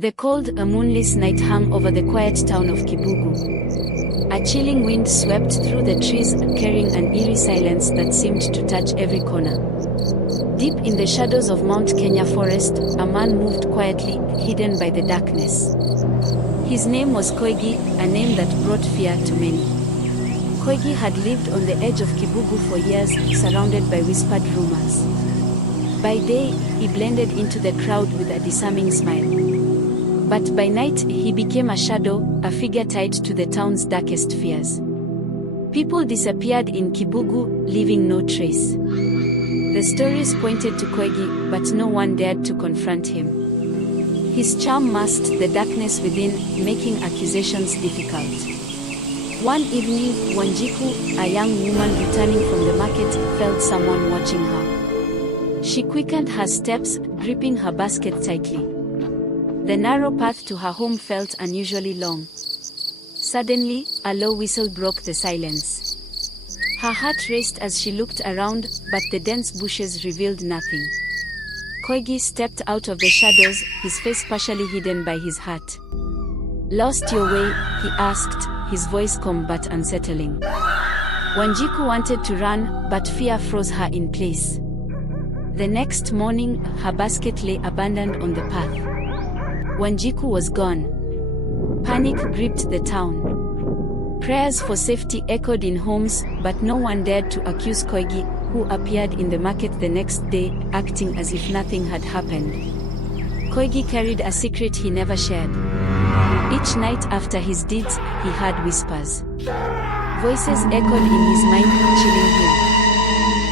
The cold, moonless night hung over the quiet town of Kibugu. A chilling wind swept through the trees, carrying an eerie silence that seemed to touch every corner. Deep in the shadows of Mount Kenya forest, a man moved quietly, hidden by the darkness. His name was Koigi, a name that brought fear to many. Koigi had lived on the edge of Kibugu for years, surrounded by whispered rumors. By day, he blended into the crowd with a disarming smile. But by night, he became a shadow, a figure tied to the town's darkest fears. People disappeared in Kibugu, leaving no trace. The stories pointed to Koigi, but no one dared to confront him. His charm masked the darkness within, making accusations difficult. One evening, Wanjiku, a young woman returning from the market, felt someone watching her. She quickened her steps, gripping her basket tightly. The narrow path to her home felt unusually long. Suddenly, a low whistle broke the silence. Her heart raced as she looked around, but the dense bushes revealed nothing. Koigi stepped out of the shadows, his face partially hidden by his hat. "Lost your way?" he asked, his voice calm but unsettling. Wanjiku wanted to run, but fear froze her in place. The next morning, her basket lay abandoned on the path. Wanjiku was gone. Panic gripped the town. Prayers for safety echoed in homes, but no one dared to accuse Koigi, who appeared in the market the next day, acting as if nothing had happened. Koigi carried a secret he never shared. Each night after his deeds, he heard whispers. Voices echoed in his mind, chilling him.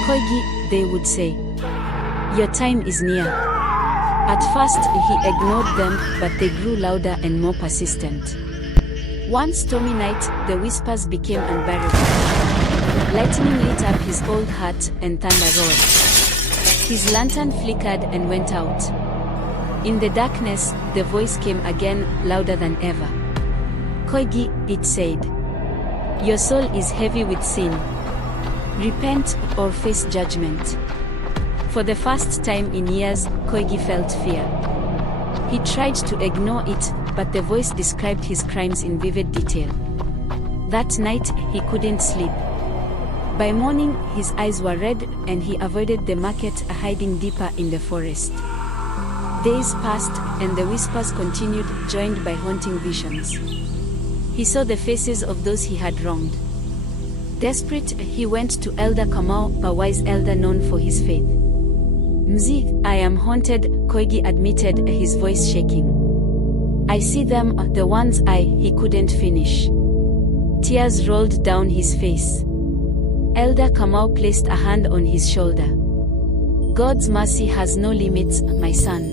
"Koigi," they would say, "your time is near." At first, he ignored them, but they grew louder and more persistent. One stormy night, the whispers became unbearable. Lightning lit up his old hut, and thunder roared. His lantern flickered and went out. In the darkness, the voice came again, louder than ever. "Koigi," it said, "your soul is heavy with sin. Repent, or face judgment." For the first time in years, Koigi felt fear. He tried to ignore it, but the voice described his crimes in vivid detail. That night, he couldn't sleep. By morning, his eyes were red, and he avoided the market, hiding deeper in the forest. Days passed, and the whispers continued, joined by haunting visions. He saw the faces of those he had wronged. Desperate, he went to Elder Kamau, a wise elder known for his faith. "Mzee, I am haunted," Koigi admitted, his voice shaking. "I see them, the ones he couldn't finish." Tears rolled down his face. Elder Kamau placed a hand on his shoulder. "God's mercy has no limits, my son.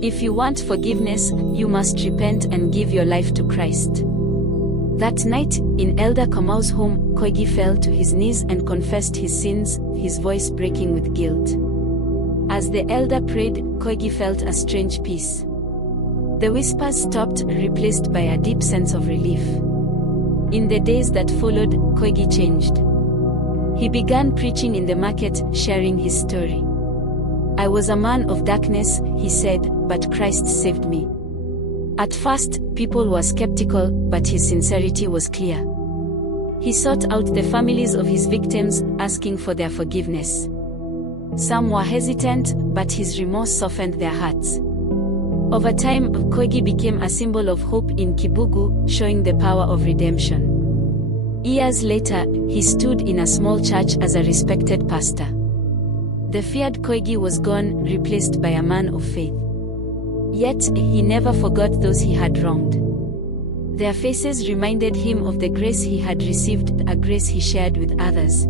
If you want forgiveness, you must repent and give your life to Christ." That night, in Elder Kamau's home, Koigi fell to his knees and confessed his sins, his voice breaking with guilt. As the elder prayed, Koigi felt a strange peace. The whispers stopped, replaced by a deep sense of relief. In the days that followed, Koigi changed. He began preaching in the market, sharing his story. "I was a man of darkness," he said, "but Christ saved me." At first, people were skeptical, but his sincerity was clear. He sought out the families of his victims, asking for their forgiveness. Some were hesitant, but his remorse softened their hearts. Over time, Koigi became a symbol of hope in Kibugu, showing the power of redemption. Years later, he stood in a small church as a respected pastor. The feared Koigi was gone, replaced by a man of faith. Yet, he never forgot those he had wronged. Their faces reminded him of the grace he had received, a grace he shared with others.